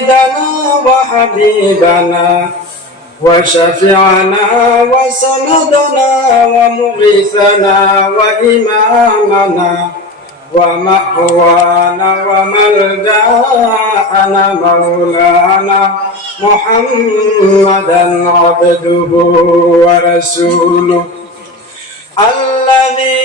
سيدنا وحبيبنا وشفيعنا وسندنا ومغيثنا وإمامنا ومأوانا وملجاءنا مولانا محمدا عبده ورسوله الذي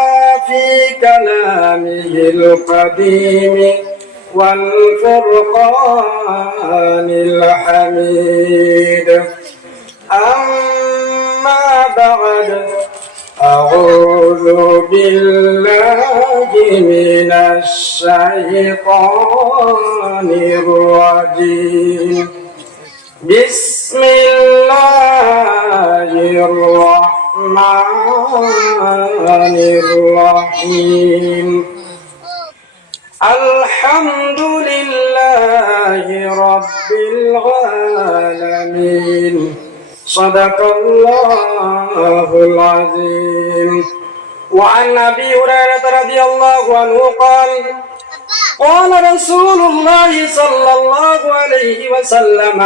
في كلامه القديم والفرقان الحميد أما بعد أعوذ بالله من الشيطان الرجيم بسم الله الرحمن الرحيم الحمد لله رب العالمين صدق الله العظيم وعن ابي هريره رضي الله عنه قال قال رسول الله صلى الله عليه وسلم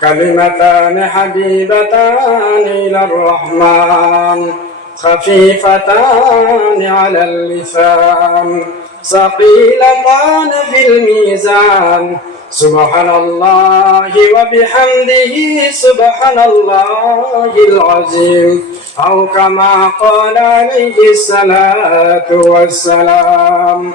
كلمتان حبيبتان إلى الرحمن خفيفتان على اللسان ثقيلتان في الميزان. سبحان الله وبحمده سبحان الله العظيم. أو كما قال عليه الصلاة والسلام.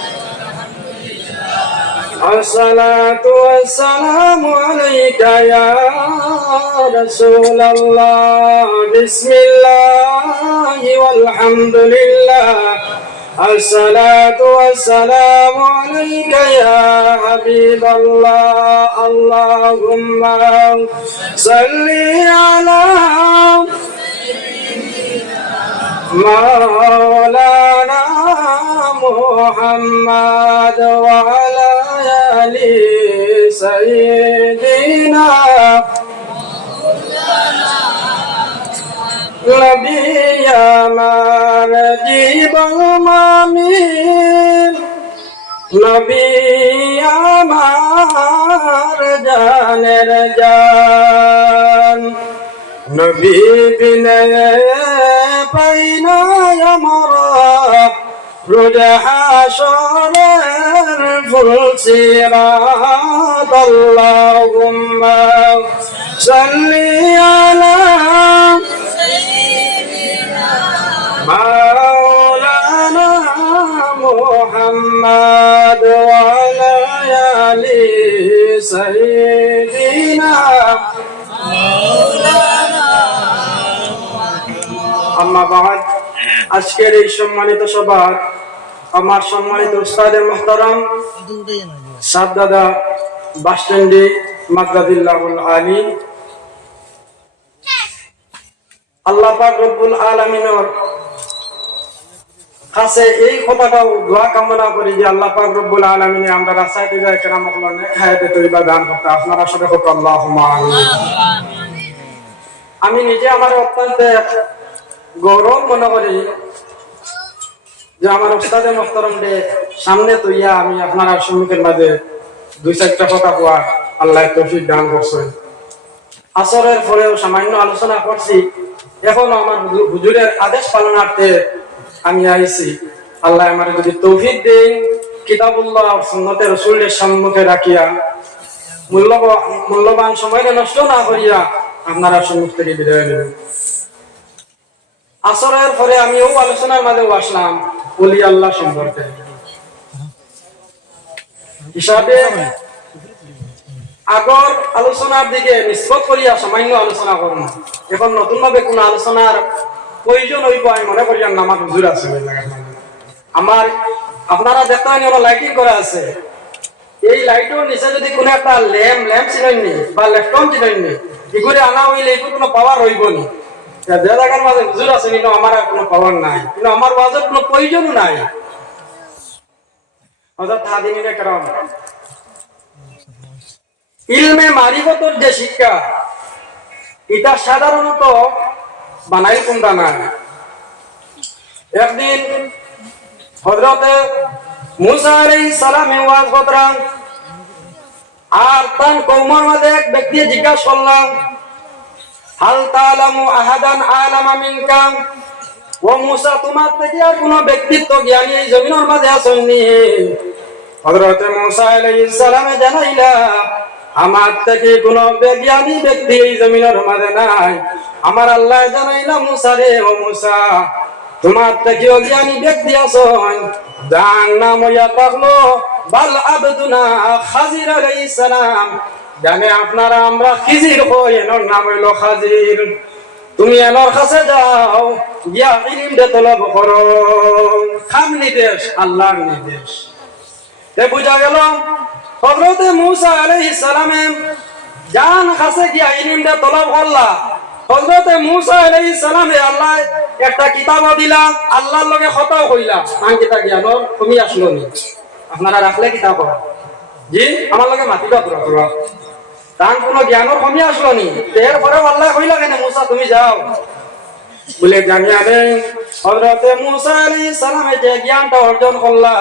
الصلاة والسلام عليك يا رسول الله بسم الله والحمد لله الصلاة والسلام عليك يا حبيب الله اللهم صل على مولانا محمد وعلى آل سيدنا نبي ما نجيب المامين নবী আমার জানের জান নবী বিনে পাই না আমরা রোজ হাসনের ফুলসিরাত আল্লাহুম্মা সাল্লি আলা আজকের এই সম্মানিত সবার আমার সম্মানিত উস্তাদে মোহতারাম সাদদাদা বাস স্ট্যান্ডে আলী আল্লাহ পাক রব্বুল কাছে এই কথাটাও দোয়া কামনা করি যে আল্লাহ পাক রব্বুল আলামিনে আমরা রাস্তায় যাই কেরাম খায়াতে তৈবা দান করতে আপনারা হোক আল্লাহ আমি নিজে আমার অত্যন্ত গৌরব মনে করি যে আমার উস্তাদে মোহতরম দে সামনে তৈয়া আমি আপনার সম্মুখের মাঝে দুই চারটা কথা কোয়া। আল্লাহ তৌফিক দান করছেন। আসরের পরেও সামান্য আলোচনা করছি। এখনও আমার হুজুরের আদেশ পালনার্থে আমি আইছি। আল্লাহ আমার যদি তৌফিক দিন, কিতাবুল্লাহ আর সুন্নতে রসুলের সম্মুখে রাখিয়া মূল্যবান মূল্যবান সময় নষ্ট না করিয়া আপনারা সম্মুখ থেকে বিদায় নেবেন। আসরের পরে আমিও আলোচনার মাঝেও আসলাম। বলি আল্লাহ সম্পর্কে। হিসাবে আগর আলোচনার দিকে নিষ্পত করিয়া সামান্য আলোচনা করুন এখন নতুন ভাবে কোন আলোচনার প্রয়োজন হইব আমি মনে করি না আমার হুজুর আছে। আমার আপনারা দেখতে ওরা লাইটিং করা আছে। এই লাইটের নিচে যদি কোনো একটা ল্যাম্প ল্যাম্প চিনেননি বা লেফটন চিনেননি এগুলি আনা হইলে এগুলো কোনো পাওয়ার হইব নি। মাঝে হুজুর আছে, কিন্তু আমার কোনো পাওয়ার নাই। কিন্তু আমার কোনো প্রয়োজনও নাই। ইলমে যে শিক্ষা, এটা সাধারণত বানাই কোনটা না একদিন হজরতে মুসা সালামে ওয়াজ আর তার কৌমার মাঝে এক ব্যক্তি জিজ্ঞাসা করলাম হাল তালামু আহাদান আলামা মিনকা? ও মুসা, তোমার থেকে আর কোনো ব্যক্তিত্ব জ্ঞানী এই জমিনের মাঝে আসেননি। হজরতে মুসা আলাইহিস সালামে জানাইলা, আমার থেকে কোন জ্ঞানী ব্যক্তি এই জমিনের মাঝে নাই। আমার আল্লাহ জানাইলা, মুসা রে, ও মুসা, তোমার থেকে অজ্ঞানী ব্যক্তি আসন। যার নাম হইয়া থাকল, বাল আবদুনা খাজির আলাইহিস জানে আপনারা আমরা খিজির হই, এনার নাম হইল খাজির। তুমি এনার কাছে যাও, গিয়া ইলিম দে তলব করো। খাম নির্দেশ, আল্লাহর নির্দেশ। তে বুঝা গেল হজরতে মুসা আলাইহিস সালামে জান কাছে গিয়া ইলিম দে তলব করলা। হজরতে মুসা আলাইহিস সালামে আল্লাহ একটা কিতাব দিলা, আল্লাহর লগে কথাও কইলা। আন কিতাব জ্ঞান তুমি আসলো নি আপনারা রাখলে কিতাব জি, আমার লগে মাতিবা তোরা তোরা তার কোনো জ্ঞানের কমি আসলো নি। এর পরেও আল্লাহ কইলা কেন তুমি যাও। বলে জানিয়া দেন হযরতে মুসা আলাইহিস সালামে যে জ্ঞানটা অর্জন করলা,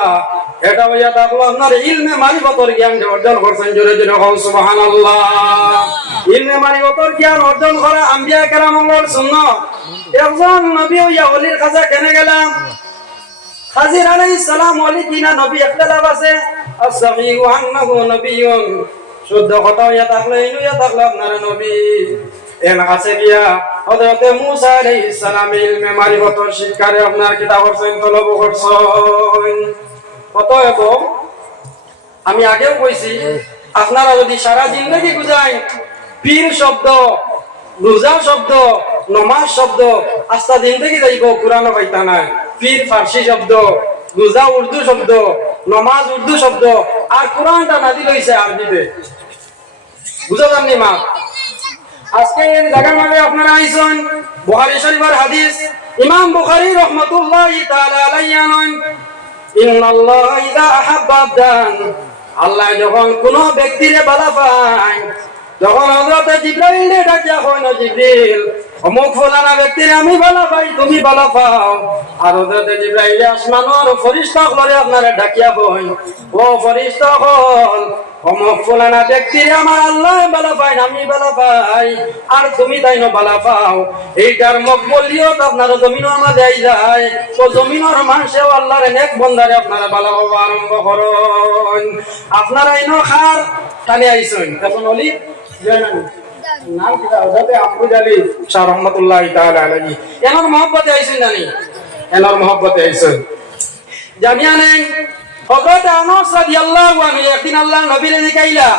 এটা হইয়া থাকল আপনার ইলমে মারিফতর জ্ঞান অর্জন করছেন জোরে জোরে কও, সুবহানাল্লাহ। ইলমে জ্ঞান অর্জন করা আম্বিয়া কেরামঙ্গল সুন্নাত। একজন নবী হইয়া ওলির কাছে কেনে গেলাম। হাজির আলাইহিস সালাম ওলি কিনা নবী ইখতিলাফ আছে। আন্নাহু শুদ্ধ কথা হইয়া থাকলে ইনুইয়া থাকলে আপনার নবী। কাছে গিয়া মূসা আলাইহিস সালাম ইলমে আপনার কিতাব তলব করছেন। আমি আগেও কইছি, আপনারা যদি সারা পীর শব্দ, রোজা শব্দ, নমাজ শব্দ আস্তা জিন্দগি যাইব, কোরআন পাইতা নাই। পীর ফার্সি শব্দ, রোজা উর্দু শব্দ, নমাজ উর্দু শব্দ, আর কোরআনটা নাজিল হইছে আরবিতে। বুঝা নি, মা? আজকে এর জায়গার মাঝে আপনারা আইসন বুহারি শরীফের হাদিস, ইমাম বুখারি রহমতুল্লাহ তাআলা আলাইহি নন ইন্নাল্লাহ ইযা আহাব্বা আবদান। আল্লাহ যখন কোন ব্যক্তিরে বালা পায়, যখন হযরত জিবরাইল ডাকিয়া হয় না জিবরিল অমুক ফলানা ব্যক্তিরে আমি বালা পাই তুমি বালা পাও আর হযরত জিবরাইল আসমানের ফেরেশতা হলে আপনারা ডাকিয়া হয় ও ফেরেশতা হল অমুক ফলানা ব্যক্তিরে আমার আল্লাহ বালা পাই আমি বালা পাই আর তুমি তাই না বালা পাও এইটার মকবলিয়ত আপনার জমিনের মাঝে আই যায়। তো জমিনের মানুষেও আল্লাহর নেক বন্দারে আপনারা বালা হওয়া আরম্ভ করুন। আপনারা ইনো খার টানে আইসুন। এখন অলি নাম কি হযরতে আফরুজ আলী শাহ রহমাতুল্লাহ আলাইহি এনার মহব্বতে আইসুন জানি। এনার মহব্বতে আইসুন জানিয়া নেন হযরত আনাস রাদিয়াল্লাহু আনহু একদিন আল্লাহ নবীরে জিকাইলা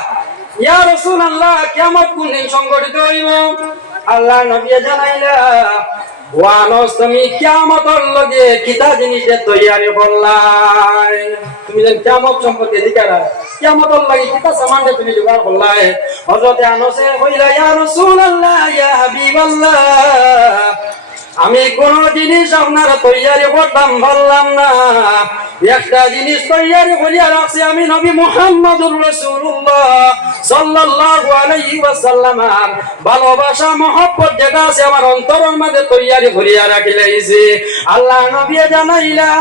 ইয়া রাসূলুল্লাহ কিয়ামত কোন দিন সংগঠিত হইব? আল্লাহ নবী জানাইলা ওয়ানস তুমি কিয়ামতর লগে কিতা তৈয়ারি করলাই। তুমি যেন কিয়ামত সম্পর্কে জিকারা কিয়ামতর লাগি কিতা সামানটা তুমি জোগাড় করলাই? হযরতে আনসে কইলা ইয়া রাসূলুল্লাহ ইয়া হাবিবাল্লাহ। আমি কোন জিনিস আপনার তৈয়ারি করতাম, বললাম না। একটা জিনিস তৈয়ারি করিয়া রাখছি আমি নবী মুহাম্মদুর রাসূলুল্লাহ সাল্লাল্লাহু আলাইহি ওয়াসাল্লাম। ভালোবাসা, মহব্বত যেটা আছে আমার অন্তরের মধ্যে করিয়া আল্লাহ নবী জানাইলা,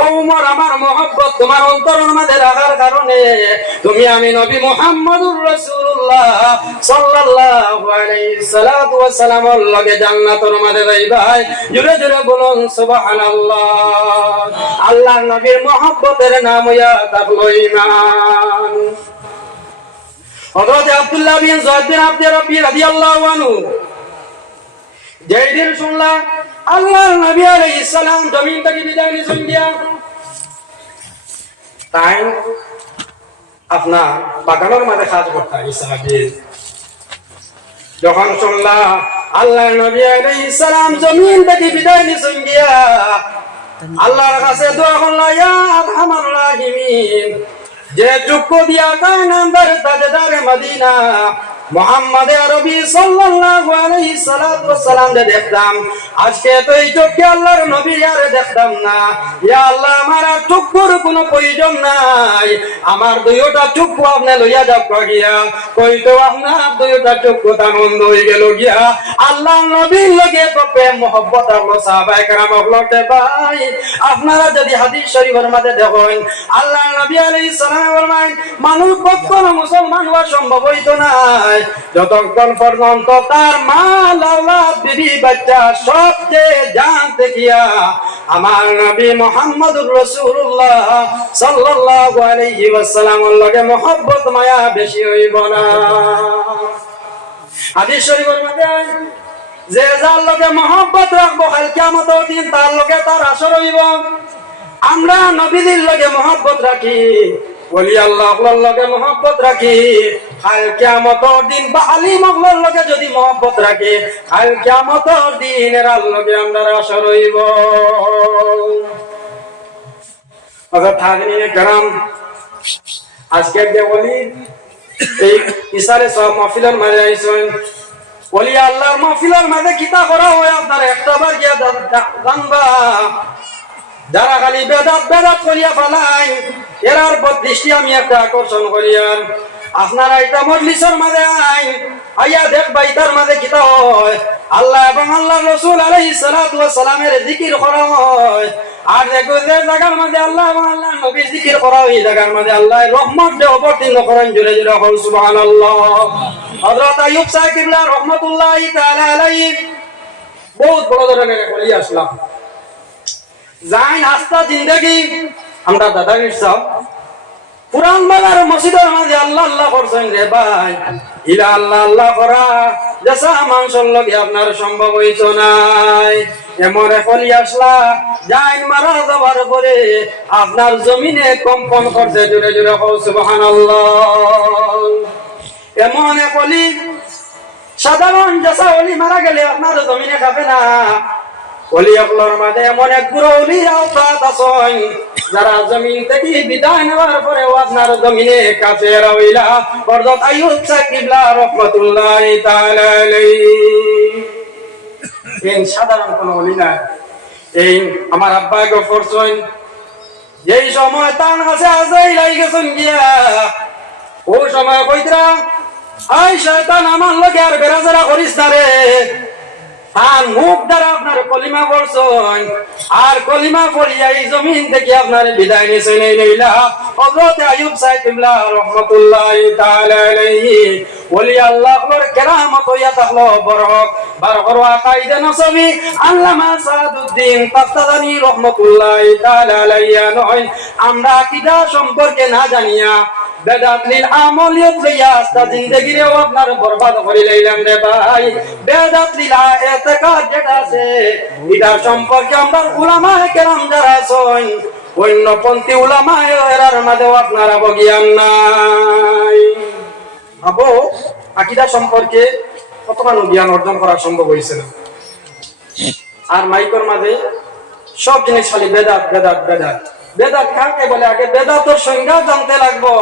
ও উমর, আমার মহব্বত তোমার অন্তরের মধ্যে রাখার কারণে তুমি আমি নবী মুহাম্মদুর রাসূলুল্লাহ সাল্লাল্লাহু আলাইহি সাল্লাতু ওয়াসালামের লগে জান্নাতের মধ্যে যাইবাই জোরে জোরে বলুন, সুবহানাল্লাহ। আল্লাহ নবীর মহব্বতের নাম হযরত আব্দুল্লাহ বিন যায়েদ বিন আব্দুর রাব্বি রাদিয়াল্লাহু আনহু। যেদিন শুনলাম আল্লাহ নবী আলাইহিস সালাম জমিন থেকে বিদায় নিয়েছেন গিয়া তাই আপনার বাগানের মাঝে কাজ করতে ইসাহাবি যখন শুনলাম আল্লাহ নবী আলাইহিস সালাম জমিন থেকে বিদায় নিছেন গিয়া। আল্লাহর কাছে দোয়া করল, ইয়া আরহামার রাহিমিন, যে যোগ্য দিয়া কায়নাম নাম্বার তাজদার মদিনা মোহাম্মদ আরবি সাল্লাল্লাহু আলাইহি সাল্লাতু ওয়াসালাম দে দেখতাম আজকে তো এই চোখে আল্লাহর নবী আর দেখতাম না ইয়া আল্লাহ আমার আর চোখের কোনো প্রয়োজন নাই আমার দুইটা চক্ষু আপনি লইয়া যাও গিয়া কই তো আপনার দুইটা চক্ষু তানন্দ হয়ে গেল গিয়া আল্লাহ নবীর লগে তো প্রেম মোহব্বত আল্লাহ সাহাবায়ে کرام হলতে ভাই আপনারা যদি হাদিস শরীফের মধ্যে দেখেন আল্লাহ নবী আলাইহিস সালাম ফরমান মানুষ কখনো মুসলমান হওয়া সম্ভব হইতো নাই যতক্ষণ লগে মহব্বত, মায়া বেশি হইব না। হাদিস শরীফের মধ্যে যে যার লগে মহব্বত রাখব দিন তার লগে তার আসর হইব। আমরা নবীদের লগে মহব্বত রাখি। বলি আল্লাহর লগে মহব্বত রাখি। কাল কিয়ামতের দিন বা আলী মহলার লগে যদি মহব্বত রাখি কাল কিয়ামতের দিন এর লগে আমরা হইব আচ্ছা থাকনি গ্রাম আজকে যে বলি, এই সব বলি আল্লাহর মাঝে কিতা করা হয়, আপনার একটা বার গিয়া জানবা। যারা খালি বেদাত বেদাত করিয়া ফেলাই এরার দৃষ্টি আমি একটা আকর্ষণ করিয়ার আপনারা এটা মজলিসের মাঝে আইন আইয়া দেখবা ইতার মাঝে কিতা হয়। আল্লাহ এবং আল্লাহ রসুল আলাইহিস সালাতু সালামের জিকির করা হয়। আর দেখো যে জায়গার মধ্যে আল্লাহ এবং আল্লাহ নবীর জিকির করা হয় জায়গার মধ্যে আল্লাহ রহমত দে অবতীর্ণ করেন জুড়ে জুড়ে হল সুবহানাল্লাহ। হযরত আইয়ুব সাহেব কিবলা রহমাতুল্লাহি তাআলা আলাইহি, বহুত বড় ধরনের বলি আসলাম। যাই নাস্তা, জিন্দগি। আমরা দাদাগির সব। পুরান বাজার মসজিদের মাঝে আল্লাহ আল্লাহ করছেন রে ভাই। ইলা আল্লাহ আল্লাহ করা। লগে আপনার সম্ভব হইত নাই। এমন ফলি আসলা। যাই মারা পরে আপনার জমিনে কম্পন করতে জুড়ে জুড়ে সুবহান এমন ফলি। সাধারণ যেসা অলি মারা গেলে আপনার জমিনে খাবে না। অলি আপনার মাঝে এমন এক গুরু অলি আওতাত আছেন, যারা জমিন থেকে বিদায় নেওয়ার পরে আপনার জমিনে কাছে রইলা। বরদত আইয়ুব সাকিবলা রহমাতুল্লাহ তাআলা এই সাধারণ কোন অলি না এই আমার আব্বা গফর সইন যেই সময় তার কাছে আজাই লাগি গেছেন গিয়া, ও সময় কইতরা আই শয়তান, আমার লগে আর বেরাজারা করিস না রে। আর মুখ দ্বারা আপনার কলিমা পড়ছেন আর কলিমা পড়িয়া এই জমিন থেকে আপনার বিদায় নিয়েছেন এই লইলা। হযরত আইয়ুব সাহেবুল্লাহ রাহমাতুল্লাহ তাআলা আলাইহি আমরা আকীদা সম্পর্কে না জানিয়া বেদাত নীল আমলিয়ত লইয়া আস্তা জিন্দগিরেও আপনার বরবাদ করে লইলাম রে ভাই। যেটা আছে এটা সম্পর্কে আমরা উলামা কেরাম যারা উলামা এরার বগিয়ান নাই। আকিদা সম্পর্কে জ্ঞান অর্জন করা সম্ভব হয়েছে না? আর মাইকর মাঝে সব জিনিস খালি বেদাত বেদাত বেদাত। বেদাত কাকে বলে? আগে বেদাতর সংজ্ঞা জানতে লাগবো।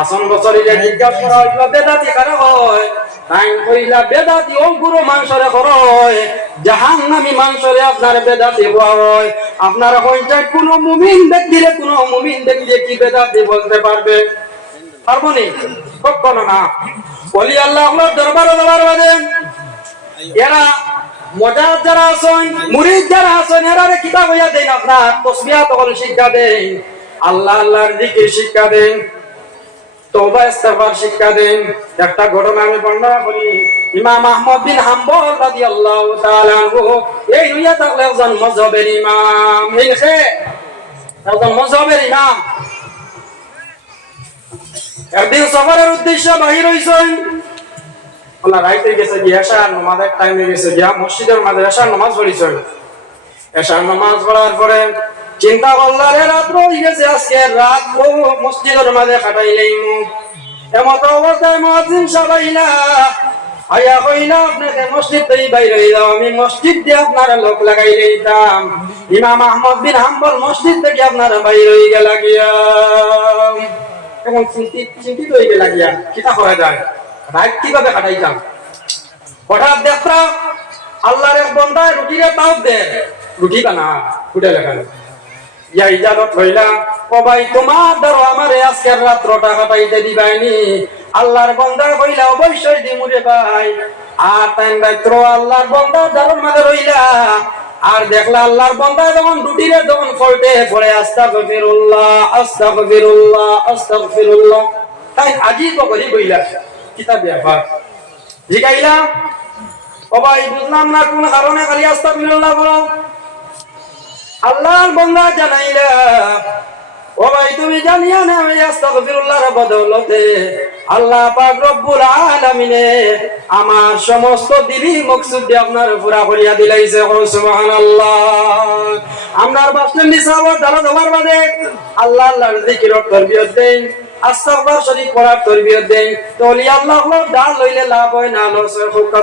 আসন বছর জিজ্ঞাসা করা হইল বেদাতি কারা হয়? তাই কইলা বেদাতি গুরু মাংসরে করয় জাহান নামি মাংসরে আপনার বেদাতি হয়। আপনার পঞ্চায়েত কোন মুমিন ব্যক্তিরে, কোন মুমিন ব্যক্তি কি বেদাতি বলতে পারবে? পারব নি? কখনো না। বলি, আল্লাহ আপনার দরবার দেওয়ার বাদে এরা মজার যারা আছেন, মুরিদ যারা আছেন, এরা কিতাব হইয়া দেন, আপনার তসবিয়া তখন শিক্ষা দেন। আল্লাহ আল্লাহর দিকে শিক্ষা দেন। তওবা ইস্তেগফার শিক্ষা দেন। একটা ঘটনা আমি বর্ণনা করি। ইমাম আহমদ বিন হাম্বল রাদিয়াল্লাহু তাআলা আনহু, এই দুইয়া থাকলে একজন ইমাম। একজন ইমাম। একদিন সফরের উদ্দেশ্যে বাহির হইছেন। রাইতে গেছে এশার গেছে মসজিদের মাঝে এশার নামাজ এশার নামাজ পড়ার পরে চিন্তা করলা রে রাত হয়ে গেছে, আজকে রাত মসজিদের মাঝে কাটাইলেই এমত অবস্থায় মহাজিন সবাইলা, আয়া কইলা, আপনাকে মসজিদ থেকে বাইরে হয়ে যাও, আমি মসজিদ দিয়ে আপনারা লোক লাগাই লইতাম ইমাম আহমদ বিন হাম্বল মসজিদ থেকে হয়ে গেলা গিয়া। এখন চিন্তিত চিন্তিত হয়ে গেলা গিয়া, কিতা করা যায়? রাত কীভাবে কাটাইতাম? হঠাৎ দেখতা আল্লাহর এক বন্দায় রুটিরে তাও দে রুটি বানা ফুটে লেখানো আর তাই দেখলা আল্লাহর বন্দা যখন যখন ফলটে পড়ে, আস্তাগফিরুল্লাহ আস্তাগফিরুল্লাহ আস্তাগফিরুল্লাহ। তাই আজি করি বইলা কিতাব ব্যাপার। জিগাইলা ও ভাই, বুঝলাম না কোন কারণে খালি আস্তাগফিরুল্লাহ বলো। আল্লাহর বন্দা জানাইলা। ও ভাই, তুমি জানিয়া না আমি আস্তাগফিরুল্লাহর বদৌলতে। আল্লাহ পাক রব্বুল আলামিনে আমার সমস্ত দিলি মকসুদ আপনার পুরা করিয়া দিলাইছে। ও সুবহানাল্লাহ। আমরার বাসলেন নিসাবত দ্বারা তোমার বাদে আল্লাহ আল্লাহর জিকিরত তরবিয়ত দেন, আস্তাগফার শরীফ পড়ার তরবিয়ত দেন। তো আল্লাহ ডাল লইলে লাভ হয় না, লস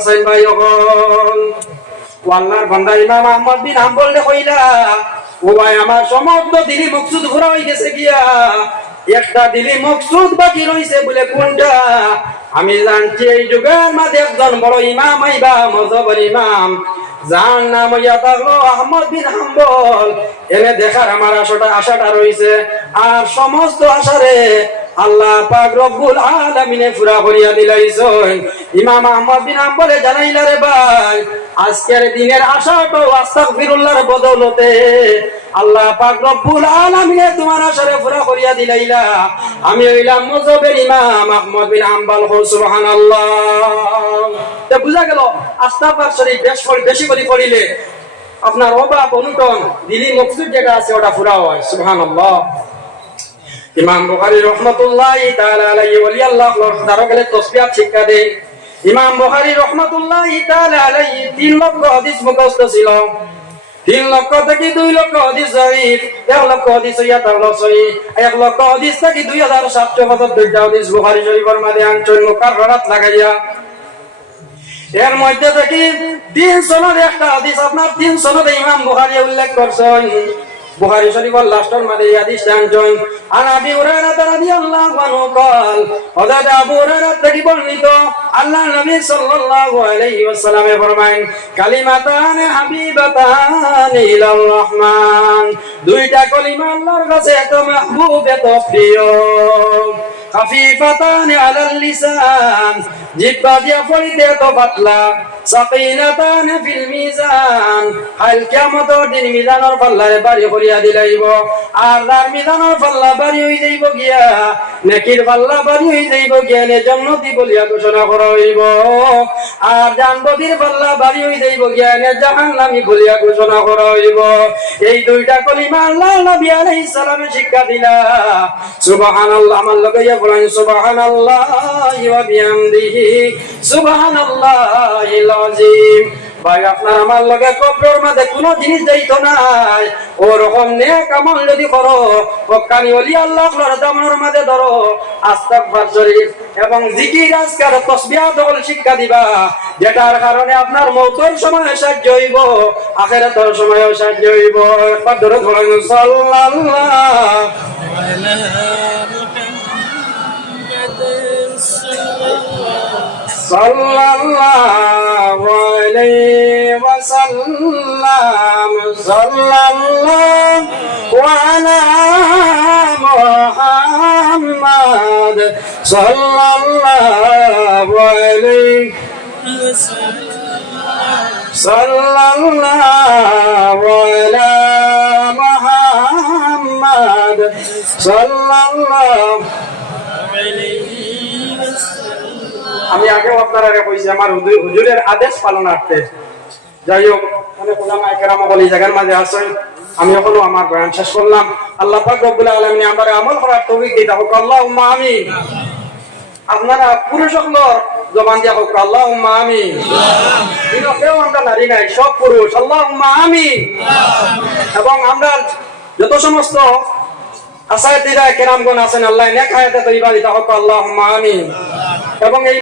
হয় ভাই হল আল্লাহর বান্দা ইমাম আহমদ বিন হাম্বল কইলা ও ভাই, আমার সমস্ত দিলি মকসুদ ঘোরা হয়ে গেছে গিয়া। একটা দিলি মকসুদ বাকি রইছে বলে কোনটা? আমি জানছি এই যুগের মাঝে একজন বড় ইমাম আইবা মজবর ইমাম। যার নাম ইয়া থাকল আহমদ বিন হাম্বল। এনে দেখার আমার আশাটা আশাটা রইছে। আর সমস্ত আশারে আল্লাহ পাক রব্বুল আলামিনে পুরা করিয়া দিলাইছেন। ইমাম আহমদ বিন হাম্বলে জানাইলা রে ভাই, আজকের দিনের আশাটা আস্তাগফিরুল্লাহর বদৌলতে আল্লাহ পাক রব্বুল আলামিনে তোমার আশারে পুরা করিয়া দিলাইলা। আমি হইলাম মজবের ইমাম আহমদ বিন হাম্বল হো, সুবহানাল্লাহ। তা বুঝা গেল, আস্তাগফার শরীফ বেশ করে বেশি করে পড়িলে আপনার অভাব অনুটন দিলি মকসুদ যেটা আছে ওটা পুরা হয়, সুবহানাল্লাহ। ইমাম বুখারী রহমাতুল্লাহি তাআলা আলাইহি ওলি আল্লাহ দ্বারা গেলে তসবিহাত শিক্ষা দেন। ইমাম বুখারী রহমাতুল্লাহি তাআলা আলাইহি তিন লক্ষ হাদিস মুখস্থ ছিল। তিন লক্ষ থেকে দুই লক্ষ হাদিস জয়ীফ এক লক্ষ হাদিস ইয়া তাহলে সহি, এক লক্ষ হাদিস থেকে দুই হাজার সাতশো পঁচাত্তরটা হাদিস বুখারী শরীফের মাঝে আনছেন মুকাররাত লাগাইয়া। এর মধ্যে থেকে তিন সনদ একটা হাদিস আপনার তিন সনদে ইমাম বুখারী উল্লেখ করছেন। বুখারী শরীফের লাস্টের মাঝে এই হাদিস টানছেন আর আবি হুরায়রা রাদিয়াল্লাহু আনহু قال হযরত আবু হুরায়রা থেকে বর্ণিত আল্লাহ নবী সাল্লাল্লাহু আলাইহি ওয়াসাল্লামে ফরমায়েন, কালিমাতান হাবিবাতান ইলার রহমান। দুইটা কলিমা আল্লাহর কাছে এত মাহবুব, এত প্রিয়। খাফিফাতান আলাল লিসান, জিব্বা দিয়া পড়িতে এত পাতলা। সাকিনাতান ফিল মিজান, হাল কিয়ামতের দিন মিজানের পাল্লারে বাড়ি করিয়া দিলাইব আর তার মিজানের পাল্লা বাড়ি হই যাইব গিয়া, নেকির পাল্লা বাড়ি হই যাইব গিয়া নে জান্নাতি বলিয়া ঘোষণা করা। হইব আর জানবদির পাল্লা বাড়ি হই যাইব জ্ঞানের জাহান নামি বলিয়া ঘোষণা করা এই দুইটা কলিমা আল্লাহ নবী আলাইহিস সালামে শিক্ষা দিলা। সুবহানাল্লাহ, আমার লগে ইয়া বলেন সুবহানাল্লাহি ওয়া বিহামদিহি, সুবহানাল্লাহিল আযীম। ভাই, আপনার আমার লগে কবরের মাঝে কোনো জিনিস যাইতো নাই। ওরকম নেক আমল যদি করো, হকানি ওলি আল্লাহ দামনের মাঝে ধরো, আস্তাগফার শরীফ এবং জিকির, আজকার, তসবিহ দল শিক্ষা দিবা, যেটার কারণে আপনার মৌতর সময় সাহায্য হইব, আখেরাতের সময় সাহায্য হইব। একবার ধরে ধরেন, সাল্লাল্লাহ। صلى الله عليه وسلم صلى الله على محمد صلى الله عليه وسلم صلى الله على محمد صلى الله আমি আগেও আপনারা কইছি আমার হুজুরের আদেশ পালনার্থে। যাই হোক অনেক ওলামা একরাম বলি জায়গার মাঝে আসেন আমি এখনও আমার বয়ান শেষ করলাম। আল্লাহ পাক রব্বুল আলামিন আমার আমল করার তৌফিক দিতে হোক আল্লাহুম্মা আমিন। আপনারা পুরুষ সকলর জবান দিয়া হোক আল্লাহ আমি কেউ আমরা নারী নাই, সব পুরুষ। আল্লাহ আমি এবং আমরা যত সমস্ত আসায়তিরা কেরামগণ আছেন, আল্লাহ নেক হায়াতে তৈবা দিতা হোক আল্লাহ আমি এবং এই